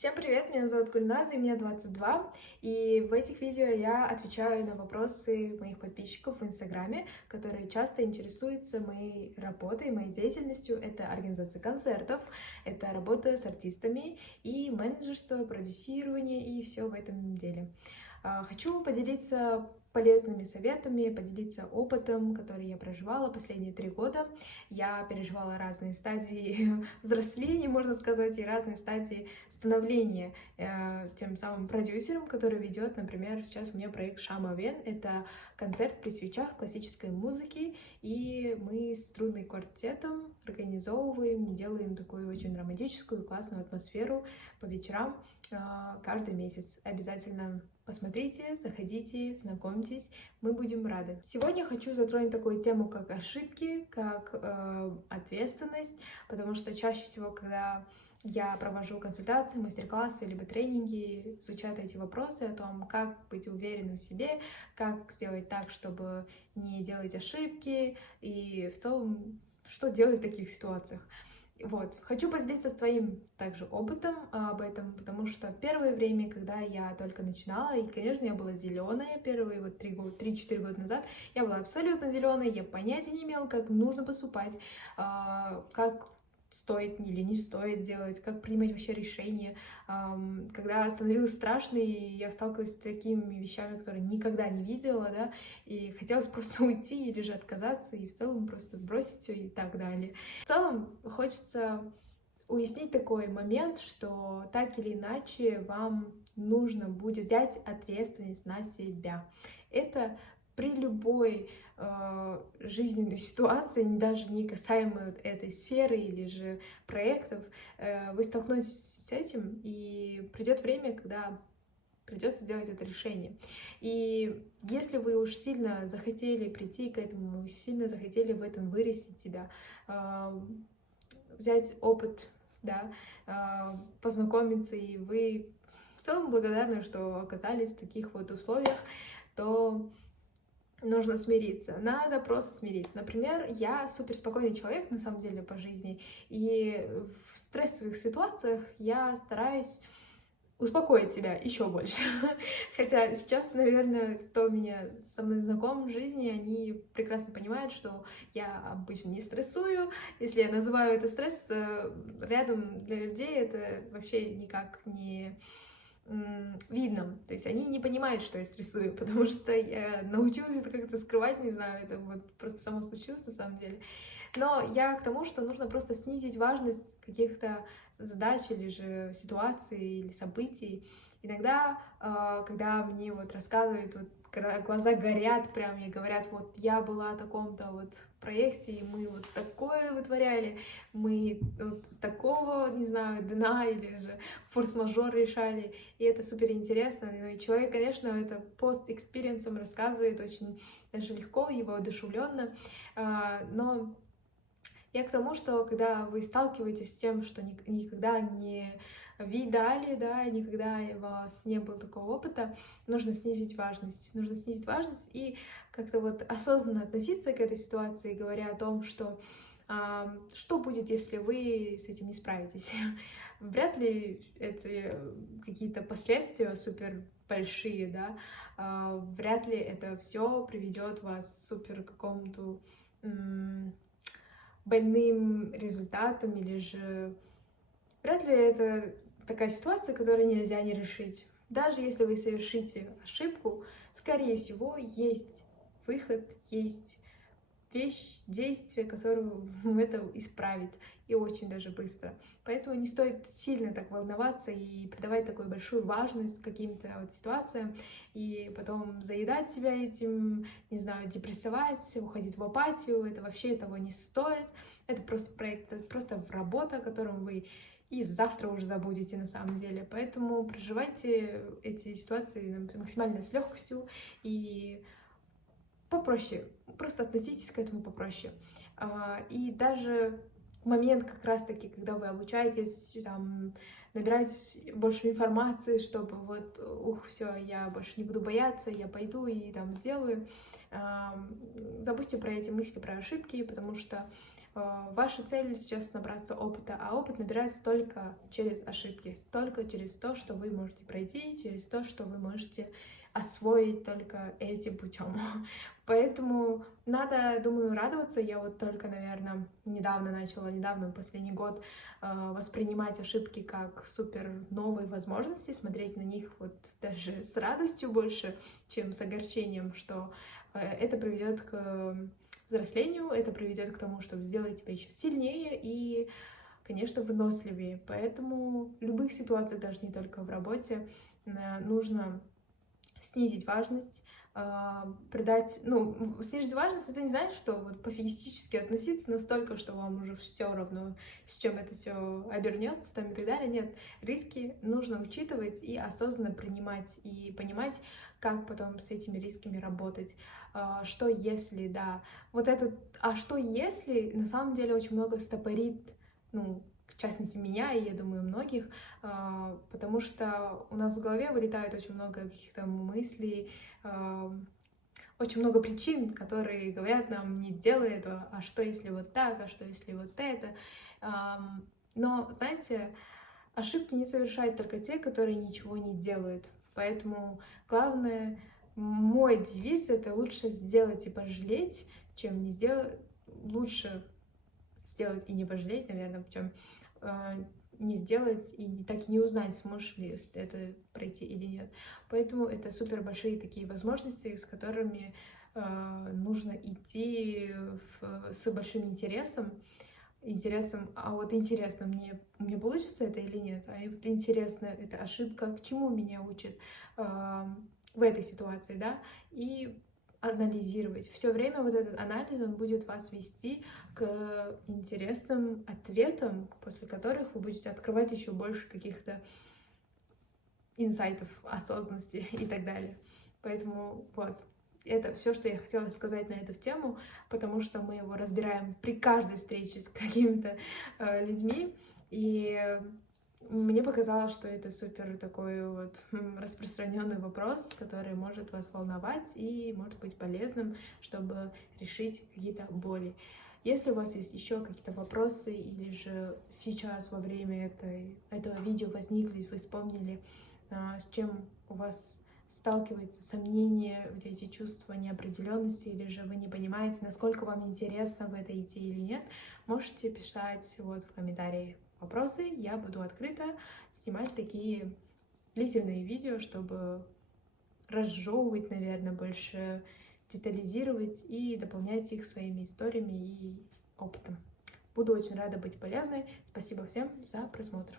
Всем привет, меня зовут Гульназа, и мне 22, и в этих видео я отвечаю на вопросы моих подписчиков в Инстаграме, которые часто интересуются моей работой, моей деятельностью. Это организация концертов, это работа с артистами и менеджерство, продюсирование и все в этом деле. Хочу поделиться полезными советами, поделиться опытом, который я проживала последние 3 года. Я переживала разные стадии взросления, можно сказать, и разные стадии становления тем самым продюсером, который ведет, например, сейчас у меня проект Шамавен. Это концерт при свечах классической музыки, и мы с струнным квартетом организовываем, делаем такую очень романтическую, классную атмосферу по вечерам каждый месяц. Обязательно посмотрите, заходите, знакомьтесь, мы будем рады. Сегодня хочу затронуть такую тему, как ошибки, как ответственность, потому что чаще всего, когда я провожу консультации, мастер-классы, либо тренинги, звучат эти вопросы о том, как быть уверенным в себе, как сделать так, чтобы не делать ошибки, и в целом, что делать в таких ситуациях. Вот, хочу поделиться своим также опытом об этом, потому что первое время, когда я только начинала, и, конечно, я была зеленая, первые вот 3-4 года назад, я была абсолютно зеленая, я понятия не имела, как нужно поступать, как стоит или не стоит делать, как принимать вообще решения. Когда становилось страшно, и я сталкивалась с такими вещами, которые никогда не видела, да, и хотелось просто уйти или же отказаться, и в целом просто бросить все и так далее. В целом хочется уяснить такой момент, что так или иначе вам нужно будет взять ответственность на себя. Это при любой жизненной ситуации, даже не касаемо этой сферы или же проектов, вы столкнетесь с этим, и придет время, когда придется сделать это решение. И если вы уж сильно захотели прийти к этому, сильно захотели в этом вырастить себя, взять опыт, да, познакомиться, и вы в целом благодарны, что оказались в таких вот условиях, то нужно смириться. Надо просто смириться. Например, я супер спокойный человек, на самом деле, по жизни, и в стрессовых ситуациях я стараюсь успокоить себя еще больше. Хотя сейчас, наверное, кто со мной знаком в жизни, они прекрасно понимают, что я обычно не стрессую. Если я называю это стресс, рядом для людей это вообще никак не видно. То есть они не понимают, что я стрессую, потому что я научилась это как-то скрывать, не знаю, это вот просто само случилось на самом деле. Но я к тому, что нужно просто снизить важность каких-то задач или же ситуаций или событий. Иногда, когда мне вот рассказывают, вот глаза горят прям и говорят, вот я была в таком-то вот проекте, и мы вот такое вытворяли, мы вот с такого, не знаю, дна или же форс-мажор решали, и это супер интересно. Ну, и человек, конечно, это пост-экспириенсом рассказывает очень даже легко и воодушевленно, но я к тому, что когда вы сталкиваетесь с тем, что никогда не видали, да, никогда у вас не было такого опыта, нужно снизить важность. Нужно снизить важность и как-то вот осознанно относиться к этой ситуации, говоря о том, что будет, если вы с этим не справитесь. Вряд ли это какие-то последствия супер большие, да, вряд ли это все приведет вас к супер какому-то больным результатом, или же вряд ли это такая ситуация, которую нельзя не решить. Даже если вы совершите ошибку, скорее всего, есть выход, есть вещь, действие, которое это исправит, и очень даже быстро. Поэтому не стоит сильно так волноваться и придавать такую большую важность каким-то вот ситуациям, и потом заедать себя этим, не знаю, депрессовать, уходить в апатию. Это вообще того не стоит. Это просто проект, это просто работа, о котором вы и завтра уже забудете на самом деле. Поэтому проживайте эти ситуации максимально с легкостью и попроще, просто относитесь к этому попроще. И даже в момент как раз-таки, когда вы обучаетесь, там, набираете больше информации, чтобы вот, все, я больше не буду бояться, я пойду и там сделаю, забудьте про эти мысли, про ошибки, потому что Ваша цель сейчас набраться опыта, а опыт набирается только через ошибки, только через то, что вы можете пройти, через то, что вы можете освоить только этим путем. Поэтому надо, думаю, радоваться. Я вот только, наверное, недавно, последний год, воспринимать ошибки как супер новые возможности, смотреть на них вот даже с радостью больше, чем с огорчением, что это приведет к взрослению, это приведет к тому, чтобы сделать тебя еще сильнее и, конечно, выносливее. Поэтому в любых ситуациях, даже не только в работе, нужно снизить важность, снизить важность, это не значит, что вот пофигистически относиться настолько, что вам уже все равно, с чем это все обернется там и так далее. Нет, риски нужно учитывать и осознанно принимать, и понимать, как потом с этими рисками работать. Что если, да, вот этот, а что если, на самом деле очень много стопорит, в частности меня, и я думаю, многих, потому что у нас в голове вылетает очень много каких-то мыслей, очень много причин, которые говорят нам: не делай этого, а что если вот так, а что если вот это. Но, знаете, ошибки не совершают только те, которые ничего не делают. Поэтому главное, мой девиз — это лучше сделать и пожалеть, чем не сделать, лучше сделать и не пожалеть, наверное, чем не сделать и так и не узнать, сможешь ли это пройти или нет. Поэтому это супер большие такие возможности, с которыми нужно идти с большим интересом. А вот интересно, мне получится это или нет, а вот интересно, это ошибка, к чему меня учит в этой ситуации, да, и анализировать. Все время вот этот анализ, он будет вас вести к интересным ответам, после которых вы будете открывать еще больше каких-то инсайтов, осознанности и так далее. Поэтому вот, это все, что я хотела сказать на эту тему, потому что мы его разбираем при каждой встрече с какими-то людьми, и мне показалось, что это супер такой вот распространенный вопрос, который может вас волновать и может быть полезным, чтобы решить какие-то боли. Если у вас есть еще какие-то вопросы, или же сейчас во время этого видео возникли, вы вспомнили, с чем у вас сталкивается сомнение, вот эти чувства неопределенности, или же вы не понимаете, насколько вам интересно в это идти или нет, можете писать вот в комментарии вопросы. Я буду открыто снимать такие длительные видео, чтобы разжевывать, наверное, больше детализировать и дополнять их своими историями и опытом. Буду очень рада быть полезной. Спасибо всем за просмотр.